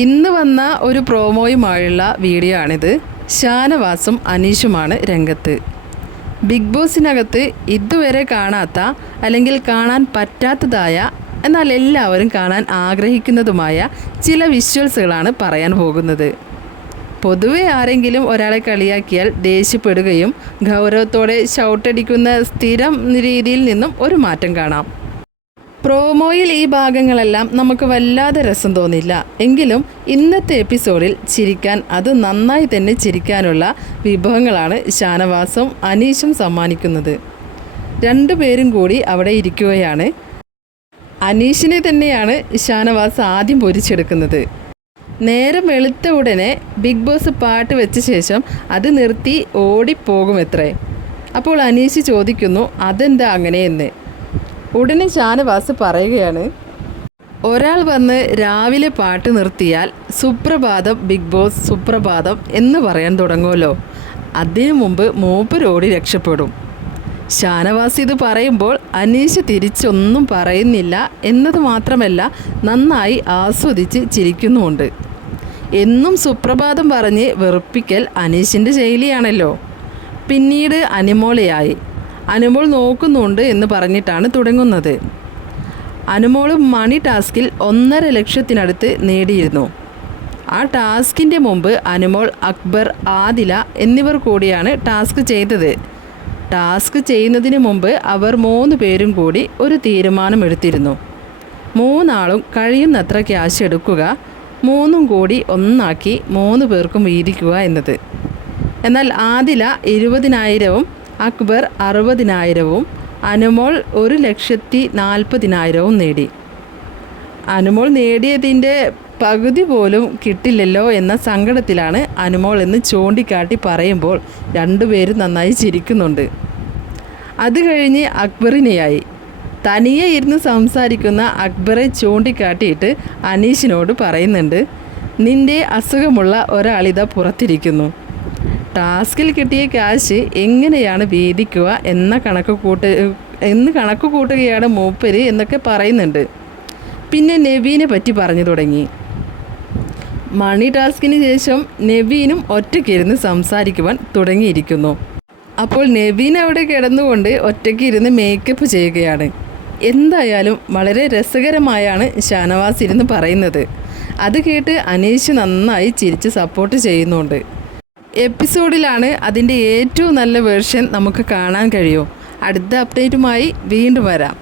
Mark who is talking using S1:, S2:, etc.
S1: ഇന്ന് വന്ന ഒരു പ്രോമോയുമായുള്ള വീഡിയോ ആണിത് ഷാനവാസും അനീഷുമാണ് രംഗത്ത്. ബിഗ് ബോസിനകത്ത് ഇതുവരെ കാണാത്ത അല്ലെങ്കിൽ കാണാൻ പറ്റാത്തതായ എന്നാൽ എല്ലാവരും കാണാൻ ആഗ്രഹിക്കുന്നതുമായ ചില വിഷ്വൽസുകളാണ് പറയാൻ പോകുന്നത്. പൊതുവെ ആരെങ്കിലും ഒരാളെ കളിയാക്കിയാൽ ദേഷ്യപ്പെടുകയും ഗൗരവത്തോടെ ഷൗട്ടടിക്കുന്ന സ്ഥിരം രീതിയിൽ നിന്നും ഒരു മാറ്റം കാണാം. പ്രോമോയിൽ ഈ ഭാഗങ്ങളെല്ലാം നമുക്ക് വല്ലാതെ രസം തോന്നില്ല എങ്കിലും ഇന്നത്തെ എപ്പിസോഡിൽ ചിരിക്കാൻ അത് നന്നായി തന്നെ ചിരിക്കാനുള്ള വിഭവങ്ങളാണ് ഷാനവാസും അനീഷും സമ്മാനിക്കുന്നത്. രണ്ടുപേരും കൂടി അവിടെ ഇരിക്കുകയാണ്. അനീഷിനെ തന്നെയാണ് ഷാനവാസ് ആദ്യം പൊരിച്ചെടുക്കുന്നത്. നേരം വെളുത്ത ഉടനെ ബിഗ് ബോസ് പാട്ട് വെച്ച ശേഷം അത് നിർത്തി ഓടിപ്പോകുമത്രേ അപ്പോൾ അനീഷ് ചോദിക്കുന്നു അതെന്താ അങ്ങനെയെന്ന്? ഉടനെ ഷാനവാസ് പറയുകയാണ് ഒരാൾ വന്ന് രാവിലെ പാട്ട് നിർത്തിയാൽ സുപ്രഭാതം ബിഗ് ബോസ് സുപ്രഭാതം എന്ന് പറയാൻ തുടങ്ങുമല്ലോ. അതിനു മുമ്പ് മൂപ്പരോടി രക്ഷപ്പെടും. ഷാനവാസ് ഇത് പറയുമ്പോൾ അനീഷ് തിരിച്ചൊന്നും പറയുന്നില്ല എന്നത് മാത്രമല്ല നന്നായി ആസ്വദിച്ച് ചിരിക്കുന്നുമുണ്ട്. എന്നും സുപ്രഭാതം പറഞ്ഞ് വെറുപ്പിക്കൽ അനീഷിന്റെ ശൈലിയാണല്ലോ. പിന്നീട് അനിമോളയായി. അനുമോൾ നോക്കുന്നുണ്ട് എന്ന് പറഞ്ഞിട്ടാണ് തുടങ്ങുന്നത്. അനുമോൾ മണി ടാസ്കിൽ ഒന്നര ലക്ഷത്തിനടുത്ത് നേടിയിരുന്നു. ആ ടാസ്കിന്റെ മുമ്പ് അനുമോൾ അക്ബർ ആദില എന്നിവർ കൂടിയാണ് ടാസ്ക് ചെയ്തത്. ടാസ്ക് ചെയ്യുന്നതിന് മുമ്പ് അവർ മൂന്ന് പേരും കൂടി ഒരു തീരുമാനമെടുത്തിരുന്നു. മൂന്നാളും കഴിയുന്നത്ര ക്യാഷ് എടുക്കുക മൂന്നും കൂടി ഒന്നാക്കി മൂന്ന് പേർക്കും വീതിക്കുക എന്നത്. എന്നാൽ ആദില ഇരുപതിനായിരവും അക്ബർ അറുപതിനായിരവും അനുമോൾ ഒരു ലക്ഷത്തി നാൽപ്പതിനായിരവും നേടി. അനുമോൾ നേടിയതിന്റെ പകുതി പോലും കിട്ടില്ലല്ലോ എന്ന സങ്കടത്തിലാണ് അനുമോൾ എന്ന് ചൂണ്ടിക്കാട്ടി പറയുമ്പോൾ രണ്ടുപേരും നന്നായി ചിരിക്കുന്നുണ്ട്. അത് കഴിഞ്ഞ് അക്ബറിനെയായി. തനിയെ ഇരുന്ന് സംസാരിക്കുന്ന അക്ബറെ ചൂണ്ടിക്കാട്ടിയിട്ട് അനീഷിനോട് പറയുന്നുണ്ട് നിന്റെ അസുഖമുള്ള ഒരാളിത പുറത്തിരിക്കുന്നു. ടാസ്കിൽ കിട്ടിയ ക്യാഷ് എങ്ങനെയാണ് വീതിക്കുക എന്ന കണക്ക് കൂട്ട് എന്ന് കണക്ക് കൂട്ടുകയാണ് മൂപ്പര് എന്നൊക്കെ പറയുന്നുണ്ട്. പിന്നെ നവീനെ പറ്റി പറഞ്ഞു തുടങ്ങി. മണി ടാസ്കിന് ശേഷം നവീനും ഒറ്റയ്ക്കിരുന്ന് സംസാരിക്കുവാൻ തുടങ്ങിയിരിക്കുന്നു. അപ്പോൾ നവീൻ അവിടെ കിടന്നുകൊണ്ട് ഒറ്റയ്ക്ക് ഇരുന്ന് മേക്കപ്പ് ചെയ്യുകയാണ്. എന്തായാലും വളരെ രസകരമായാണ് ഷാനവാസ് ഇരുന്ന് പറയുന്നത്. അത് കേട്ട് അനീഷ് നന്നായി ചിരിച്ച് സപ്പോർട്ട് ചെയ്യുന്നുണ്ട്. എപ്പിസോഡിലാണ് അതിന്റെ ഏറ്റവും നല്ല വേർഷൻ നമുക്ക് കാണാൻ കഴിയും. അടുത്ത അപ്ഡേറ്റുമായി വീണ്ടും വരാം.